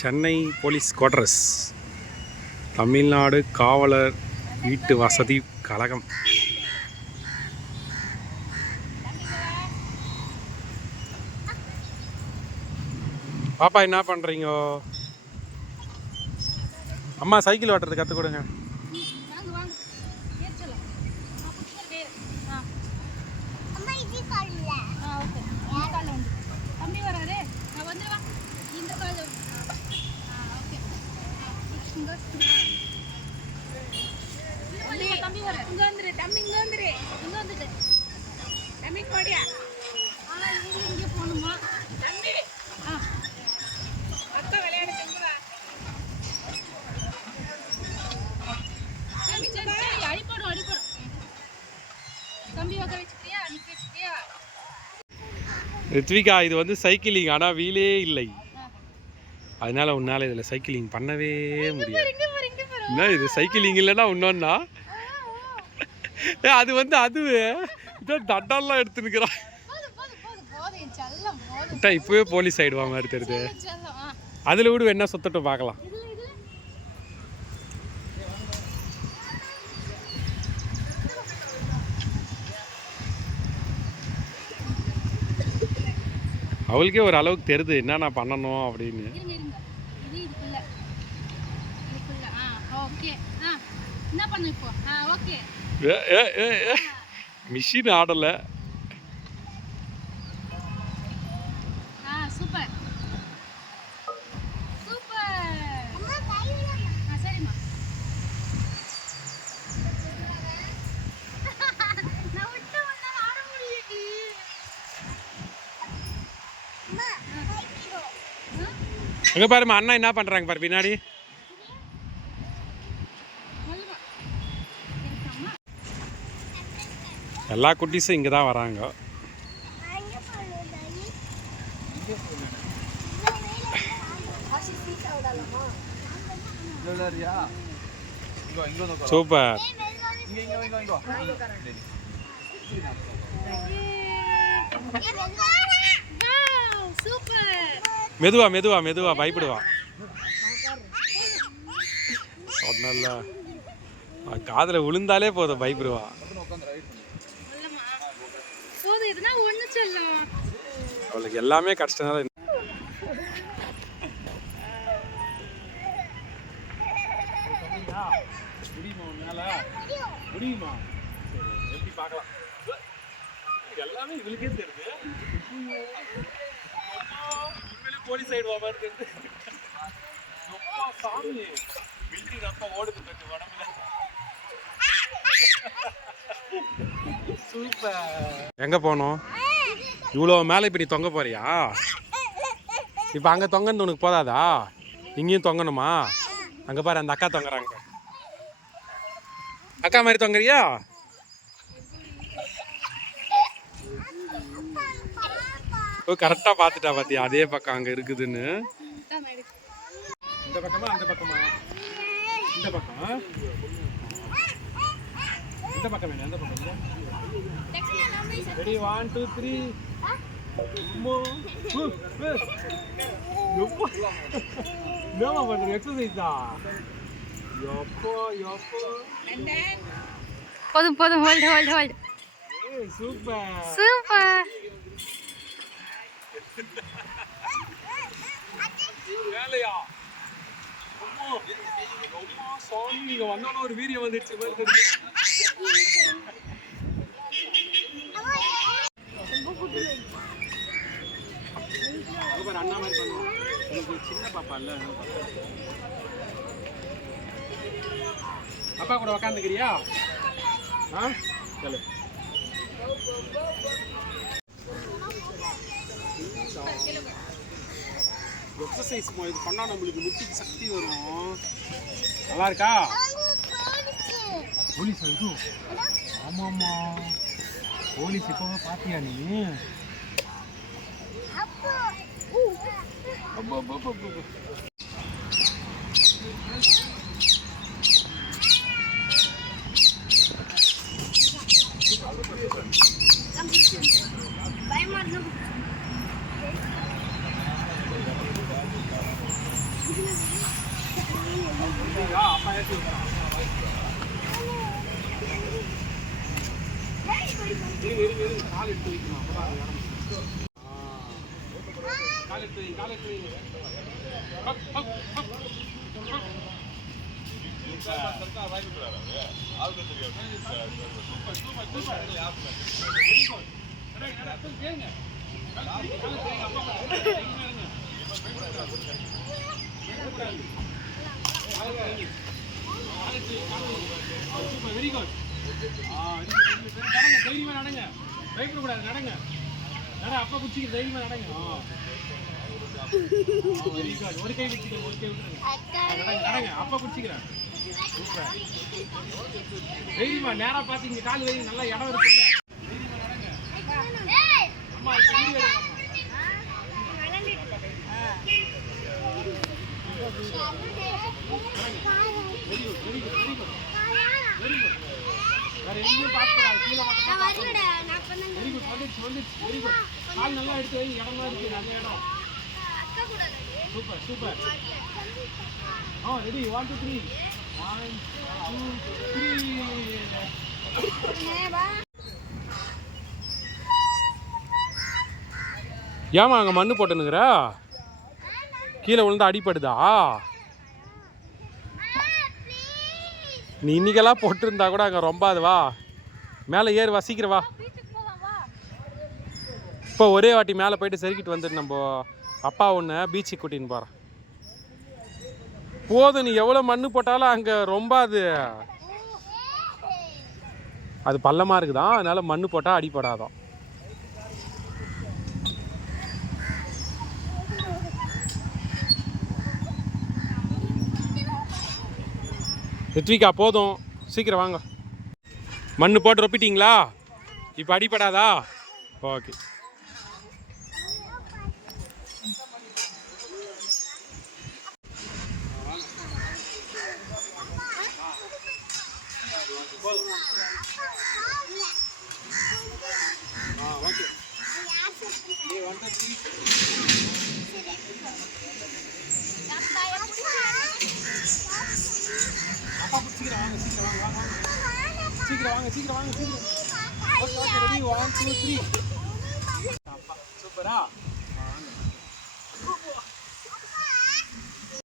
Chennai police quarters, Tamil Nadu காவலர் வீட்டு வசதி கழகம். பாப்பா என்ன பண்ணுறீங்க? அம்மா சைக்கிள் ஓட்டுறது கற்றுக் கொடுங்க. ரித்விகா, இது வந்து சைக்கிளிங், ஆனால் வீலே இல்லை, அதனால உன்னால இதில் சைக்கிளிங் பண்ணவே முடியாது. என்ன இது சைக்கிளிங் இல்லைன்னா இன்னொன்னா அது வந்து அதுவே இதான் தட்டெல்லாம் எடுத்துனுக்கிறான். இப்பவே போலீஸ் ஆயிடுவா மாதிரி தெரியுது. அதில் விடு என்ன சுத்தட்டும் பார்க்கலாம். அவளுக்கே ஒரு அளவுக்கு தெரியுது என்னென்ன பண்ணணும் அப்படின்னு. மிஷின் ஆடலை. அங்க பாருமா அண்ணா என்ன பண்றாங்க பாரு பின்னாடி. எல்லா குட்டீஸும் இங்கே தான் வராங்க. சூப்பர். மெதுவா மெதுவா மெதுவா, பயப்படுவா. சொன்னல காதுல விழுந்தாலே போதும் பயப்படுவா. அவளுக்கு எல்லாமே கஷ்டம். முடியுமா? எப்படி பார்க்கலாம். எல்லாமே இவளுக்கே தெரியுது. போலீஸ் சைடு மாதிரி தெரியுது. சாமி மிலிட்டரி ரத்தம் ஓடுது கொஞ்சம் உடம்புல. சூப்பர். எங்க போனோம்? இவ்வளோ மேலே இப்படி தொங்க போறியா? இப்போ அங்கே தொங்கன்னு உனக்கு போதாதா? இங்கேயும் தொங்கணுமா? அங்கே பாரு அந்த அக்கா தொங்குறாங்க. அக்கா மாதிரி தொங்குறியா? கரெக்டா பார்த்துட்டா பாத்தியா அதே பக்கம் அங்கே இருக்குதுன்னு. இந்த பக்கமா அந்த பக்கமா? இந்த பக்கம். இந்த பக்கம் வேணும். அந்த பக்கம். ரெடி 1 2 3. என்னமா பண்ற? எக்ஸசைஸா? யோப்போ யோப்போ. போதும் போதும், ஹோல்ட் ஹோல்ட் ஹோல்ட். ஏய் சூப்பர் சூப்பர். வேலையா? அம்மா சாமி, நீங்க வந்தோன்னு ஒரு வீடியோ வந்துடுச்சு. அண்ணா மாதிரி பண்ணுவோம். சின்ன பாப்பா இல்ல, அப்பா கூட உக்காந்துக்கிறியா? சொல்லு. எக்ஸசைஸ் இது பண்ணா நம்மளுக்கு முட்டிக்கு சக்தி வரும். நல்லா இருக்கா? போலீஸ் இது? ஆமாம்மா, போலீஸ் இப்போவே பார்த்தியா நீ? கால் எடுத்து வைக்கணும் அப்பதான் அது இடம். கால் எடுத்து வை, கால் எடுத்து வை. Hup, hup, hup, hup. Very good. நடங்க, தைரியமா நடங்க, பயப்படக்கூடாது, நடங்க நட, அப்பா பிடிச்சிக்க, தைரியமா நடங்க. Very good. ஒரு கை வச்சுக்க, ஒரு கை விட்டுருங்க. நடங்க நடங்க, அப்பா பிடிச்சிக்கிறேன். சூப்பர். தைரியமா நேரா பார்த்து இங்க கால் வைங்க, நல்லா இடம் இருக்குல்ல. தைரியமா நடங்க. அம்மா இது வீடியோ எடுங்க. Very good, very good, very good, very good. வேற எங்கேயும் பார்க்கக்கூடாது, கீழே மட்டும் பார்க்கணும். வெரி குட், வந்துச்சு வந்துச்சு, வெரி குட். கால் நல்லா எடுத்து வைங்க, இடமா இருக்கு, நல்ல இடம். Super super. ரெடி, 1 2 3. 1 2 3. ஏமா அங்கே மண்ணு போட்டுனுக்குற? கீழே விழுந்தா அடிப்படுதா? நீ இன்னைக்கெல்லாம் போட்டிருந்தா கூட அங்கே ரொம்ப அதுவா மேலே ஏறு வா, சீக்கிரம் வா. இப்போ ஒரே வாட்டி மேலே போயிட்டு செருக்கிட்டு வந்துட்டு நம்ம அப்பா ஒன்று பீச்சுக்கு கூட்டின்னு போகிறேன். போதும், நீ எவ்வளோ மண்ணு போட்டாலும் அங்கே ரொம்ப அது பள்ளமாக இருக்குதான், அதனால மண்ணு போட்டால் அடிப்படாதான். ரித்விகா போதும், சீக்கிரம் வாங்க. மண்ணு போட்டு ரொப்பிட்டீங்களா? இப்போ அடிப்படாதா? ஓகே. ஓகே. அப்பா சீக்கிரம் வாங்க, சீக்கிரம் வாங்க, வாங்க வாங்க, சீக்கிரம் வாங்க, சீக்கிரம் வாங்க, சீக்கிரம். Okay okay, ready, 1 2 3. அப்பா சூப்பரா.